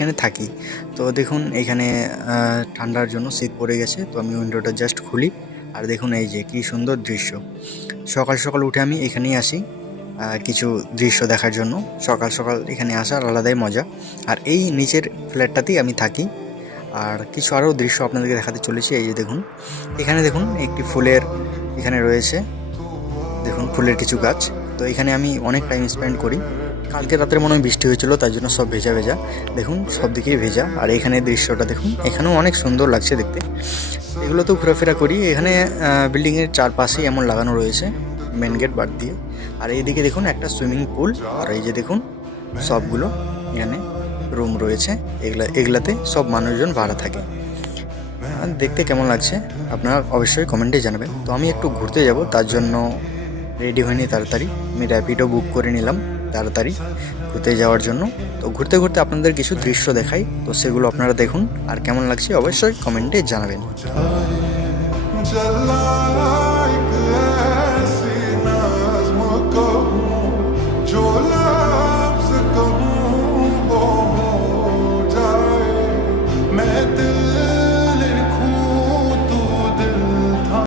এখানে থাকি। তো দেখুন এখানে ঠান্ডার জন্য শীত পড়ে গেছে, তো আমি উইন্ডোটা জাস্ট খুলি আর দেখুন এই যে কী সুন্দর দৃশ্য। সকাল সকাল উঠে আমি এখানেই আসি কিছু দৃশ্য দেখার জন্য। সকাল সকাল এখানে আসার আলাদাই মজা। আর এই নিচের ফ্ল্যাটটাতেই আমি থাকি। আর কিছু আরও দৃশ্য আপনাদেরকে দেখাতে চলেছি। এই যে দেখুন, এখানে দেখুন একটি ফুলের এখানে রয়েছে, দেখুন ফুলের কিছু গাছ। তো এখানে আমি অনেক টাইম স্পেন্ড করি। কালকে রাতের মনে হয় বৃষ্টি হয়েছিল, তার জন্য সব ভেজা ভেজা, দেখুন সব দিকেই ভেজা। আর এখানে দৃশ্যটা দেখুন, এখানেও অনেক সুন্দর লাগছে দেখতে। এগুলোতেও ঘোরাফেরা করি। এখানে বিল্ডিংয়ের চারপাশেই এমন লাগানো রয়েছে, মেন গেট বাদ দিয়ে। আর এইদিকে দেখুন একটা সুইমিং পুল। আর এই যে দেখুন সবগুলো এখানে রুম রয়েছে, এগুলাতে সব মানুষজন ভাড়া থাকে। দেখতে কেমন লাগছে আপনারা অবশ্যই কমেন্টে জানাবেন। তো আমি একটু ঘুরতে যাব, তার জন্য রেডি হয়নি তাড়াতাড়ি। আমি র্যাপিডো বুক করে নিলাম তাড়াতাড়ি ঘুরতে যাওয়ার জন্য। তো ঘুরতে ঘুরতে আপনাদের কিছু দৃশ্য দেখাই, তো সেগুলো আপনারা দেখুন আর কেমন লাগছে অবশ্যই কমেন্টে জানাবেন।